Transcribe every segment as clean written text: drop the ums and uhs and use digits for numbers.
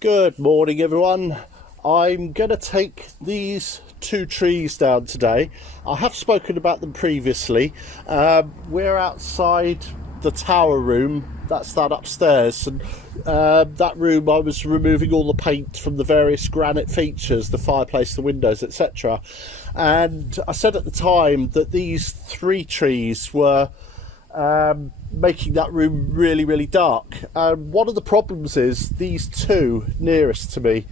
Good morning, everyone. I'm going to take these two trees down today. I have spoken about them previously. We're outside the tower room, that's that upstairs, and that room I was removing all the paint from the various granite features, the fireplace, the windows, etc. And I said at the time that these three trees were making that room really dark. And one of the problems is these two nearest to me,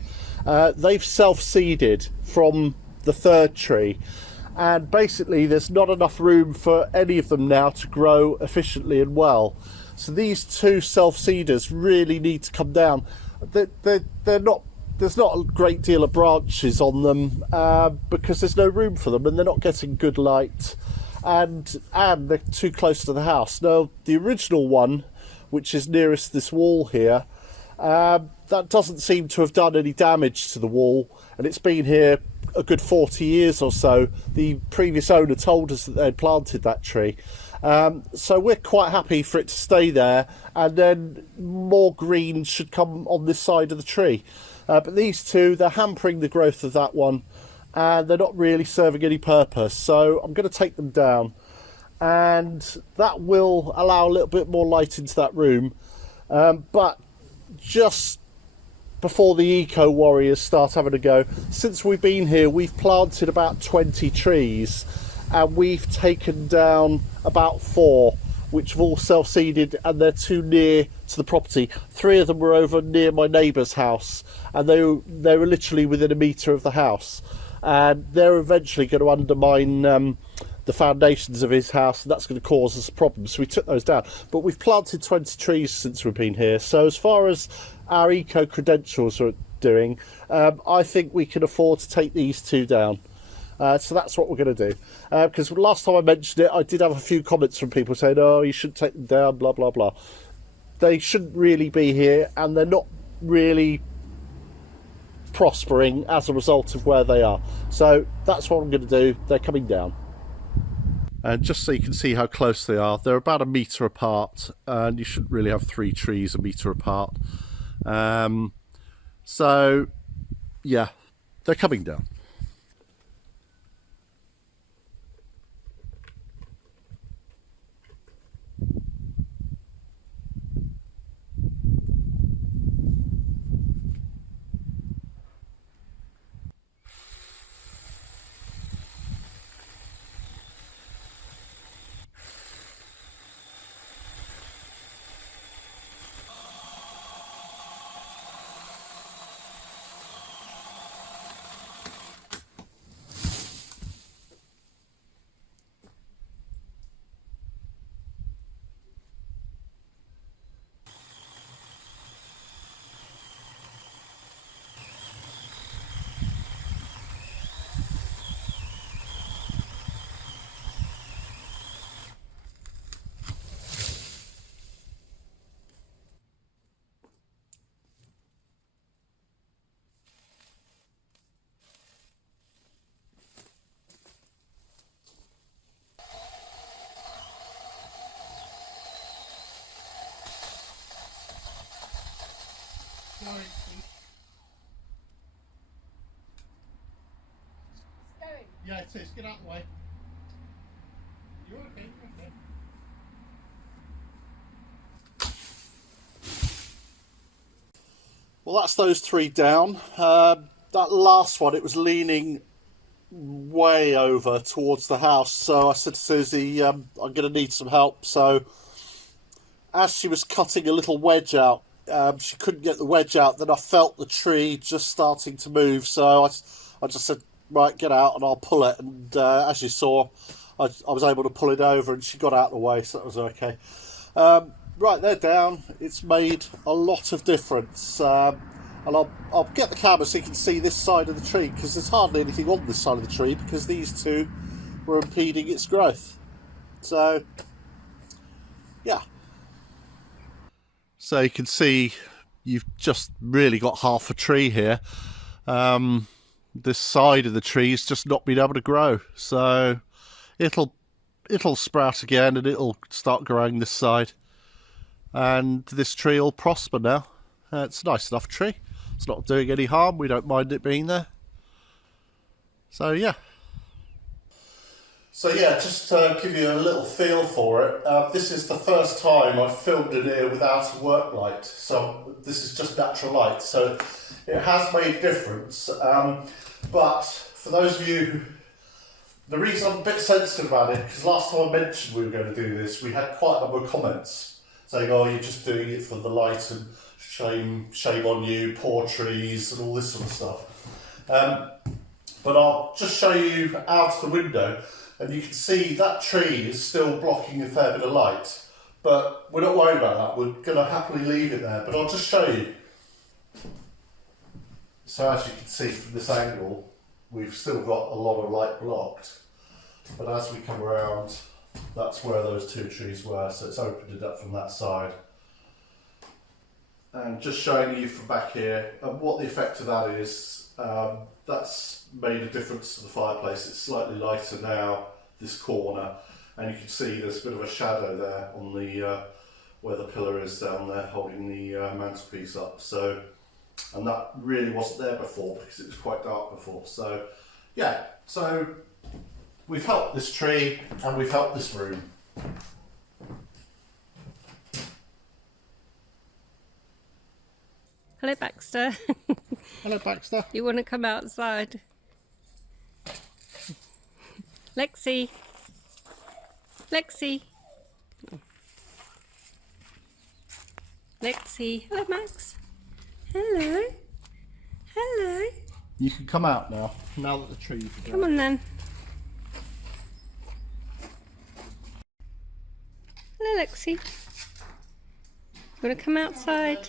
they've self-seeded from the third tree, and basically there's not enough room for any of them now to grow efficiently and well. So these two self-seeders really need to come down. They're not, there's not a great deal of branches on them because there's no room for them, and they're not getting good light, and they're too close to the house. Now the original one, which is nearest this wall here, that doesn't seem to have done any damage to the wall, and it's been here a good 40 years or so. The previous owner told us that they'd planted that tree, so we're quite happy for it to stay there, and then more green should come on this side of the tree. But these two, they're hampering the growth of that one, and they're not really serving any purpose, so I'm going to take them down, and that will allow a little bit more light into that room. But just before the eco warriors start having a go, since we've been here we've planted about 20 trees, and we've taken down about 4 which have all self-seeded, and they're too near to the property. 3 of them were over near my neighbour's house, and they were literally within a metre of the house, and they're eventually going to undermine the foundations of his house, and that's going to cause us problems, so we took those down. But we've planted 20 trees since we've been here, so as far as our eco credentials are doing, I think we can afford to take these 2 down. So that's what we're going to do, because last time I mentioned it I did have a few comments from people saying, oh, you should take them down, blah blah blah. They shouldn't really be here, and they're not really prospering as a result of where they are, so that's what I'm going to do. They're coming down. And just so you can see how close they are, they're about a metre apart, and you shouldn't really have 3 trees a metre apart. So yeah, they're coming down. Yeah, it is. Get out of the way. You're okay. You're okay. Well, that's those 3 down. That last one, it was leaning way over towards the house, so I said to Susie, I'm going to need some help. So as she was cutting a little wedge out, she couldn't get the wedge out, then I felt the tree just starting to move, so I just said, right, get out and I'll pull it, and as you saw, I was able to pull it over, and she got out of the way, so that was okay. Right, they're down. It's made a lot of difference, and I'll get the camera so you can see this side of the tree, because there's hardly anything on this side of the tree because these 2 were impeding its growth. So yeah, so you can see you've just really got half a tree here. This side of the tree's just not been able to grow, so it'll sprout again, and it'll start growing this side, and this tree will prosper now. It's a nice enough tree. It's not doing any harm. We don't mind it being there. So yeah. So yeah, just to give you a little feel for it, this is the first time I've filmed in here without a work light. So this is just natural light. So it has made a difference. But for those of you, the reason I'm a bit sensitive about it, because last time I mentioned we were going to do this, we had quite a number of comments saying, oh, you're just doing it for the light and shame on you, poor trees and all this sort of stuff. But I'll just show you out the window, and you can see that tree is still blocking a fair bit of light. But we're not worried about that, we're going to happily leave it there, but I'll just show you. So as you can see from this angle, we've still got a lot of light blocked, but as we come around, that's where those two trees were, so it's opened it up from that side. And just showing you from back here, and what the effect of that is, that's made a difference to the fireplace. It's slightly lighter now, this corner, and you can see there's a bit of a shadow there on the where the pillar is down there holding the mantelpiece up. So, and that really wasn't there before because it was quite dark before. So yeah, so we've helped this tree and we've helped this room. Hello, Baxter. Hello, Baxter. You want to come outside? Lexi. Lexi. Lexi. Hello, Max. Hello. Hello. You can come out now that the trees are Come on then. Hello, Lexi. You want to come outside?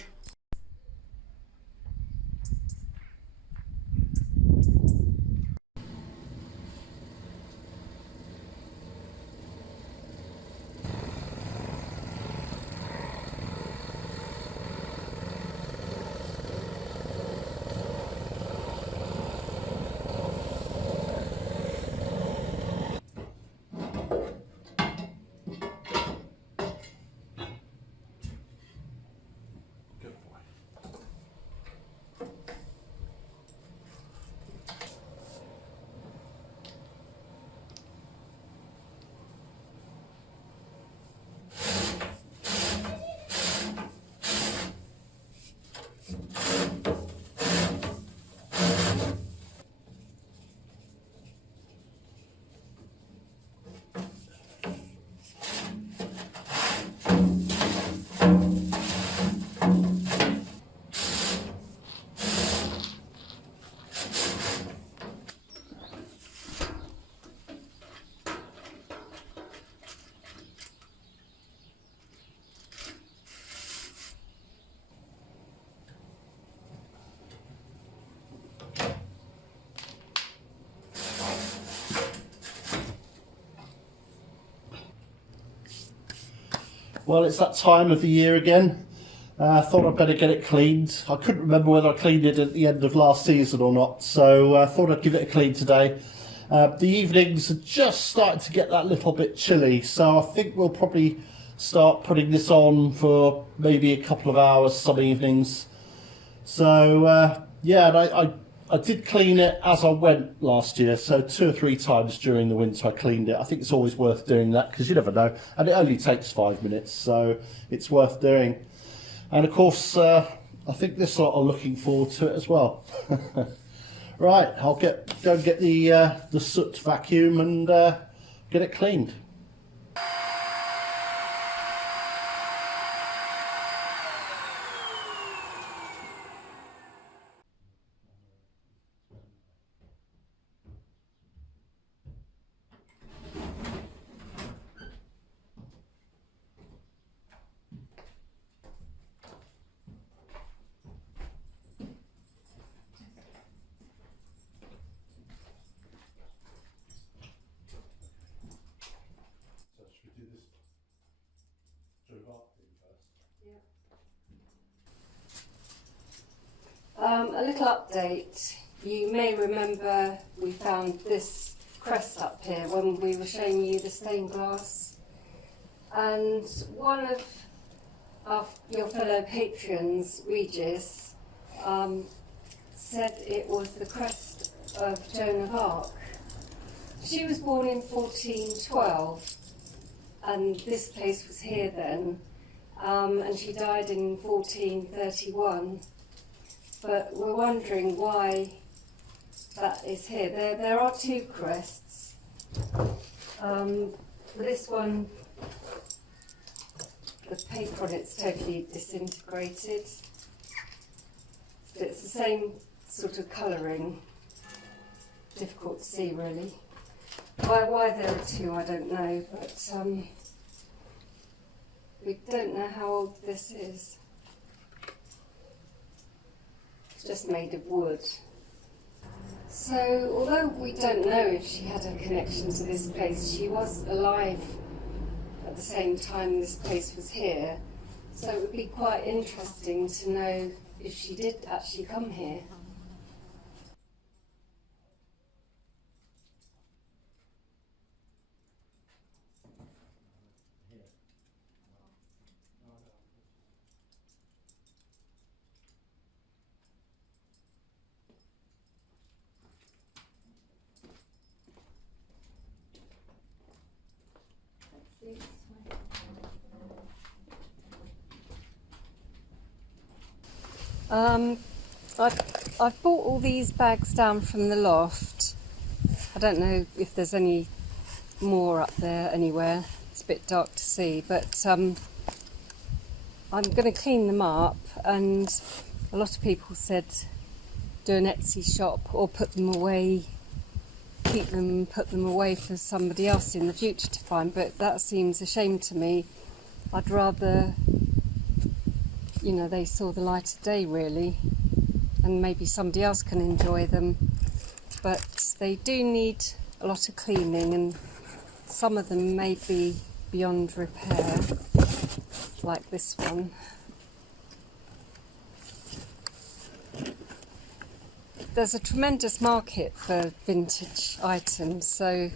Well, it's that time of the year again. I thought I'd better get it cleaned. I couldn't remember whether I cleaned it at the end of last season or not, so I thought I'd give it a clean today. The evenings are just starting to get that little bit chilly, so I think we'll probably start putting this on for maybe a couple of hours some evenings. So yeah, and I did clean it as I went last year, so 2 or 3 times during the winter I cleaned it. I think it's always worth doing that because you never know, and it only takes 5 minutes, so it's worth doing. And of course, I think this lot are looking forward to it as well. Right, I'll go and get the soot vacuum and get it cleaned. A little update. You may remember we found this crest up here when we were showing you the stained glass. And one of your fellow patrons, Regis, said it was the crest of Joan of Arc. She was born in 1412, and this place was here then, and she died in 1431. But we're wondering why that is here. There are two crests. This one, the paper on it's totally disintegrated. But it's the same sort of colouring. Difficult to see really. Why there are two, I don't know, but we don't know how old this is. It's just made of wood. So, although we don't know if she had a connection to this place, she was alive at the same time this place was here. So it would be quite interesting to know if she did actually come here. I've bought all these bags down from the loft. I don't know if there's any more up there anywhere. It's a bit dark to see, but I'm going to clean them up, and a lot of people said do an Etsy shop or put them away, keep them, put them away for somebody else in the future to find, but that seems a shame to me. I'd rather, you know, they saw the light of day really, and maybe somebody else can enjoy them. But they do need a lot of cleaning, and some of them may be beyond repair, like this one. There's a tremendous market for vintage items, so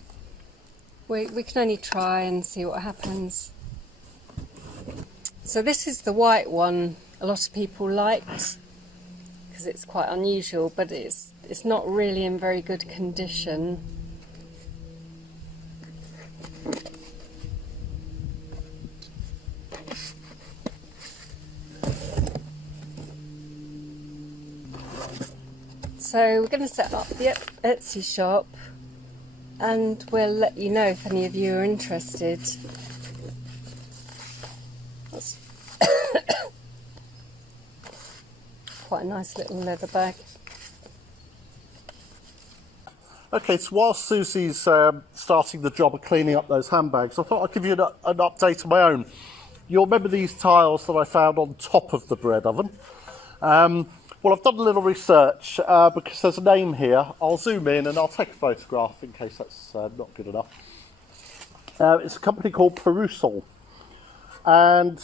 we can only try and see what happens. So this is the white one a lot of people liked, because it's quite unusual, but it's not really in very good condition. So we're going to set up the Etsy shop, and we'll let you know if any of you are interested. That's quite a nice little leather bag. Okay, so while Susie's starting the job of cleaning up those handbags, I thought I'd give you an update of my own. You'll remember these tiles that I found on top of the bread oven. Well, I've done a little research because there's a name here. I'll zoom in and I'll take a photograph in case that's not good enough. It's a company called Perusal, and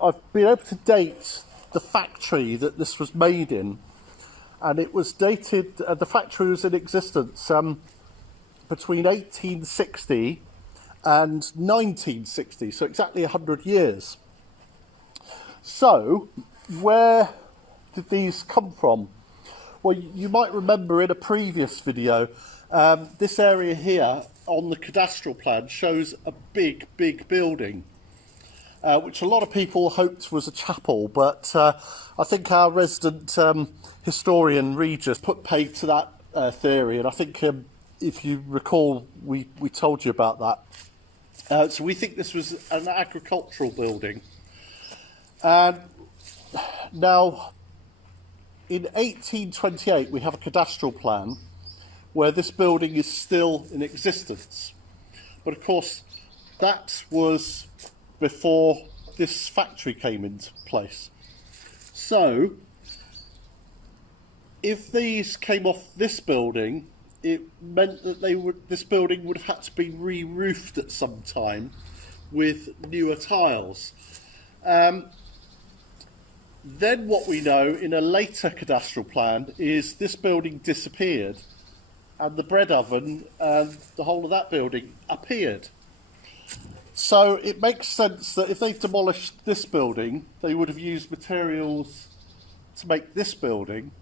I've been able to date the factory that this was made in, and it was dated, the factory was in existence between 1860 and 1960, so exactly 100 years. So, where did these come from? Well, you might remember in a previous video, this area here on the cadastral plan shows a big building, which a lot of people hoped was a chapel, but I think our resident historian Regis put paid to that theory, and I think if you recall, we told you about that. So we think this was an agricultural building. Now, in 1828, we have a cadastral plan where this building is still in existence. But of course, that was before this factory came into place. So, if these came off this building, it meant that this building would have had to be re-roofed at some time with newer tiles. Then what we know in a later cadastral plan is this building disappeared, and the bread oven and the whole of that building appeared. So it makes sense that if they demolished this building, they would have used materials to make this building,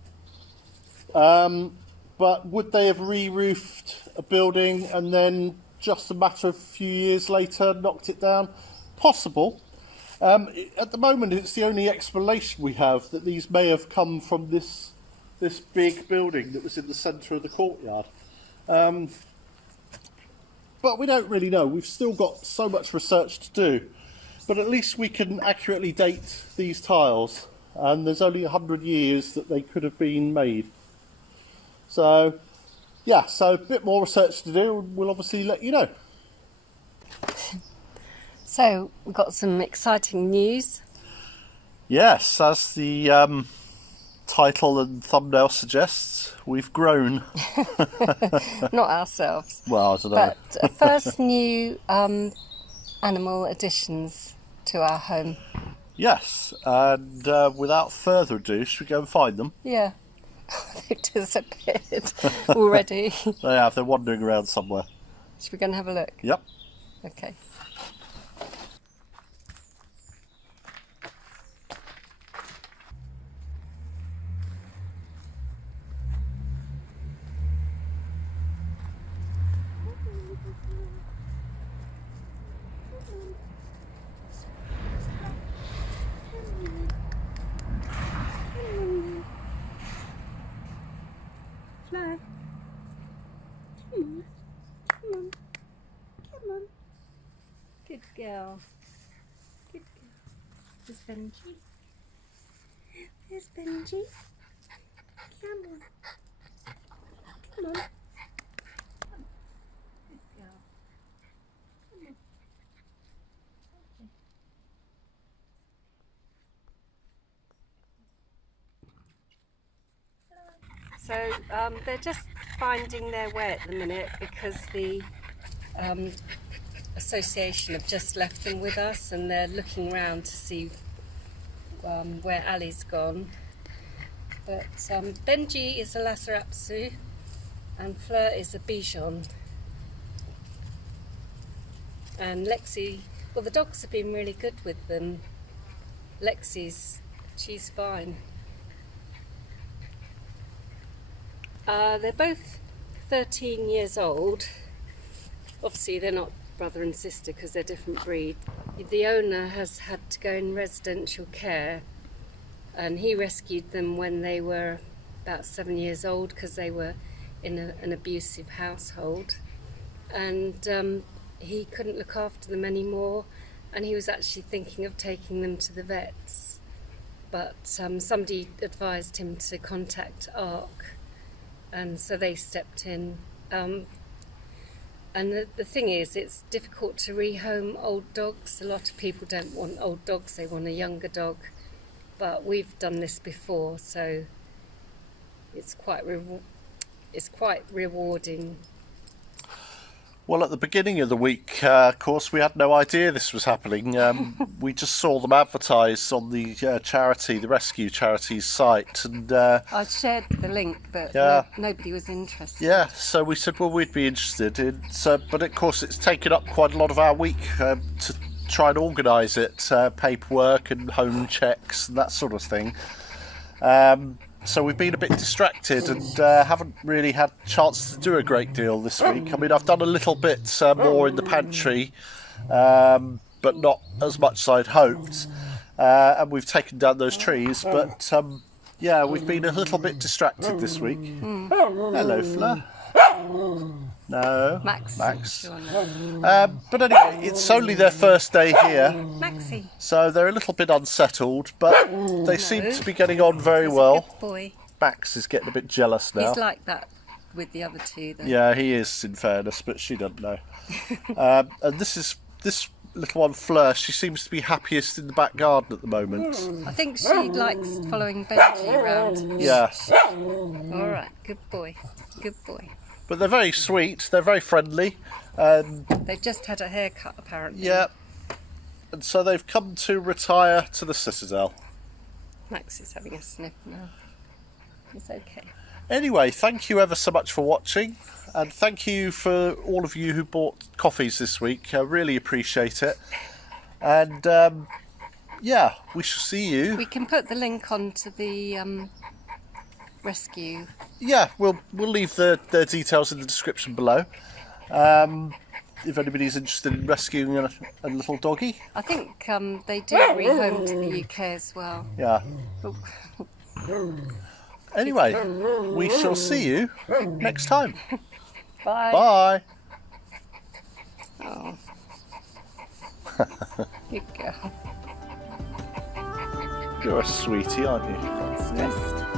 But would they have re-roofed a building and then just a matter of a few years later knocked it down? Possible. At the moment, it's the only explanation we have that these may have come from this big building that was in the centre of the courtyard. But we don't really know. We've still got so much research to do. But at least we can accurately date these tiles. And there's only 100 years that they could have been made. So, yeah, so a bit more research to do. We'll obviously let you know. So, we've got some exciting news. Yes, as the title and thumbnail suggests, we've grown. Not ourselves. Well, I don't know. But first new animal additions to our home. Yes, and without further ado, should we go and find them? Yeah. They've disappeared already. They have, they're wandering around somewhere. Should we go and have a look? Yep. Okay. Fly. Come on. Come on. Come on. Good girl. Good girl. There's Benji. There's Benji. Come on. Come on. Good girl. Come on. So they're just finding their way at the minute because the association have just left them with us and they're looking around to see where Ali's gone. But Benji is a Lhasa and Fleur is a Bichon. And Lexi, well, the dogs have been really good with them. She's fine. They're both 13 years old. Obviously they're not brother and sister because they're different breed. The owner has had to go in residential care and he rescued them when they were about 7 years old because they were in an abusive household, and he couldn't look after them anymore and he was actually thinking of taking them to the vets, but somebody advised him to contact ARC. And so they stepped in. And the thing is, it's difficult to rehome old dogs. A lot of people don't want old dogs, they want a younger dog. But we've done this before, so it's quite rewarding. Well, at the beginning of the week, of course, we had no idea this was happening. We just saw them advertised on the the rescue charity's site. And I shared the link, but nobody was interested. yeah, so we said, well, we'd be interested. But of course, it's taken up quite a lot of our week to try and organise it, paperwork and home checks and that sort of thing. So we've been a bit distracted and haven't really had a chance to do a great deal this week. I mean, I've done a little bit more in the pantry, but not as much as I'd hoped. And we've taken down those trees, but yeah, we've been a little bit distracted this week. Hello, Fleur. No, Max. Sure, no. But anyway, it's only their first day here. Maxie. So they're a little bit unsettled, but they seem to be getting on very well. Good boy. Max is getting a bit jealous now. He's like that with the other two, though. Yeah, he is, in fairness, but she doesn't know. And this little one, Fleur, she seems to be happiest in the back garden at the moment. I think she likes following Benji around. Yeah. All right, good boy. Good boy. But they're very sweet, they're very friendly. They've just had a haircut, apparently. Yeah. And so they've come to retire to the Citadelle. Max is having a sniff now. It's okay. Anyway, thank you ever so much for watching. And thank you for all of you who bought coffees this week. I really appreciate it. And yeah, we shall see you. We can put the link onto the rescue. Yeah, we'll leave the details in the description below. If anybody's interested in rescuing a little doggy. I think they do rehome to the UK as well. Yeah. Anyway, we shall see you next time. Bye. Bye. Oh. Good girl. You're a sweetie, aren't you? Stressed.